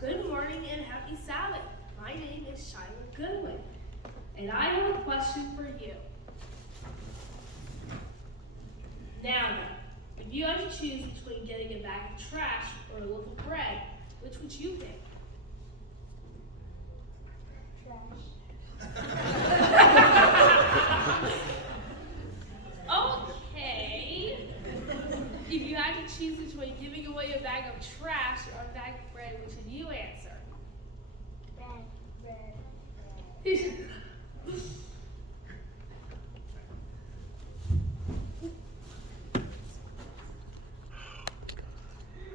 Good morning and happy Sabbath. My name is Shiloh Goodwin, and I have a question for you. Now then, if you had to choose between getting a bag of trash or a loaf of bread, which would you pick? Okay. If you had to choose between giving away a bag of trash or a bag of bread, which would you answer? Bread.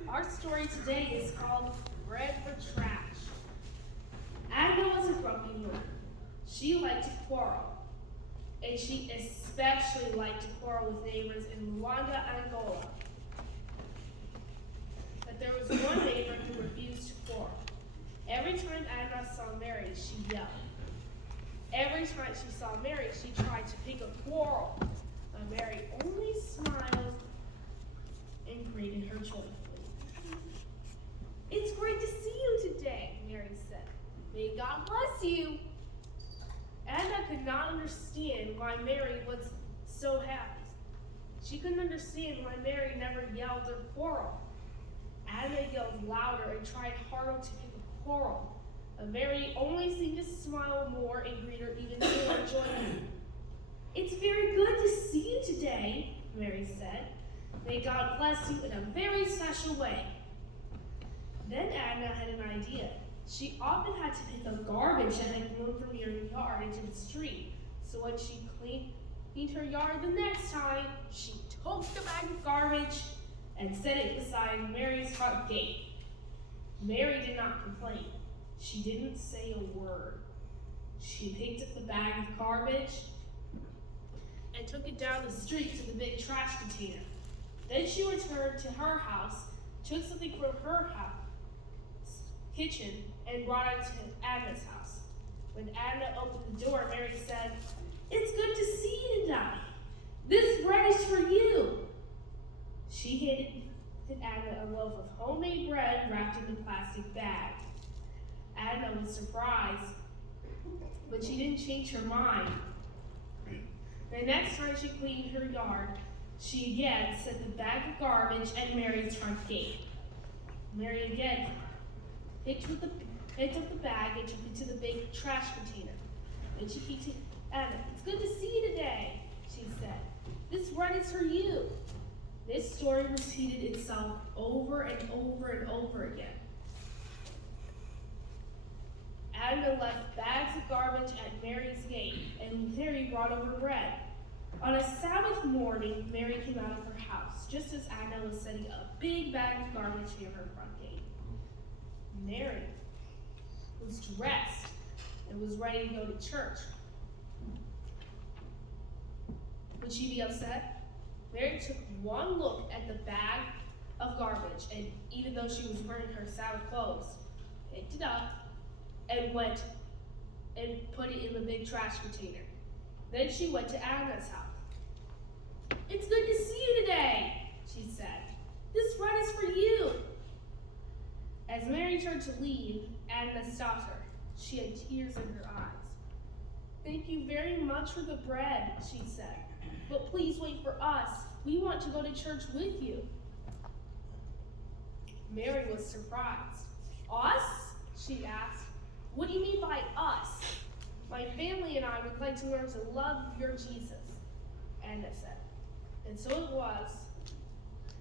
Our story today is called Bread for Trash. Anna was a grumpy woman. She liked to quarrel, and she especially liked to quarrel with neighbors in Rwanda and Angola. But there was one neighbor who refused to quarrel. Every time Anna saw Mary, she yelled. Every time she saw Mary, she tried to pick a quarrel. But Mary only smiled and greeted her joyfully. "It's great to see you today," Mary said. "May God bless you." Anna could not understand why Mary was so happy. She couldn't understand why Mary never yelled or quarreled. Anna yelled louder and tried harder to pick a quarrel. But Mary only seemed to smile more and greet her even more joyfully. "It's very good to see you today," Mary said. "May God bless you in a very special way." Then Anna had an idea. She often had to pick up garbage that had blown from her yard into the street. So when she cleaned her yard the next time, she took the bag of garbage and set it beside Mary's front gate. Mary did not complain. She didn't say a word. She picked up the bag of garbage and took it down the street to the big trash container. Then she returned to her house, took something from her kitchen, and brought it to Anna's house. When Anna opened the door, Mary said, "It's good to see you tonight. This bread is for you." She handed Anna a loaf of homemade bread wrapped in a plastic bag. Anna was surprised, but she didn't change her mind. The next time she cleaned her yard, she again set the bag of garbage at Mary's front gate. Mary again picked up the bag and took it to the big trash container. Then she picked it Anna. "It's good to see you today," she said. "This bread is for you." This story repeated itself over and over and over again. Anna left bags of garbage at Mary's gate, and Mary brought over bread. On a Sabbath morning, Mary came out of her house, just as Anna was setting a big bag of garbage near her front gate. Mary was dressed and was ready to go to church. Would she be upset? Mary took one look at the bag of garbage, and even though she was wearing her Sabbath clothes, picked it up and went and put it in the big trash container. Then she went to Anna's house. "It's good to see you today," she said. "This bread is for you." As Mary turned to leave, Anna stopped her. She had tears in her eyes. "Thank you very much for the bread," she said. "But please wait for us. We want to go to church with you." Mary was surprised. "Us?" she asked. "What do you mean by us?" "My family and I would like to learn to love your Jesus," Anna said. And so it was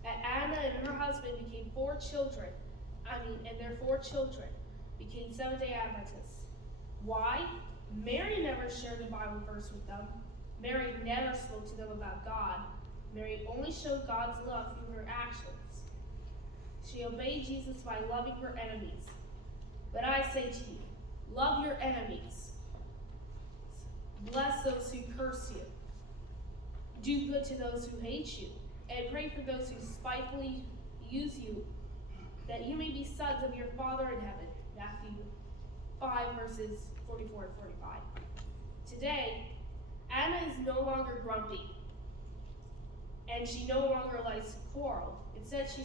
that Anna and her husband became and their 4 children became Seventh-day Adventists. Why? Mary never shared a Bible verse with them. Mary never spoke to them about God. Mary only showed God's love through her actions. She obeyed Jesus by loving her enemies. But I say to you, love your enemies. Bless those who curse you. Do good to those who hate you. And pray for those who spitefully use you, that you may be sons of your Father in heaven. Matthew 5, verses 44 and 45. Today, Anna is no longer grumpy, and she no longer likes to quarrel. Instead, she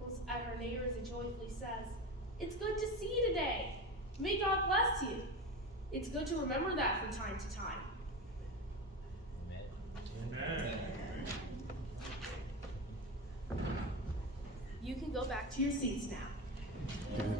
looks at her neighbors and joyfully says, "It's good to May God bless you. It's good to remember that from time to time. Amen. You can go back to your seats now.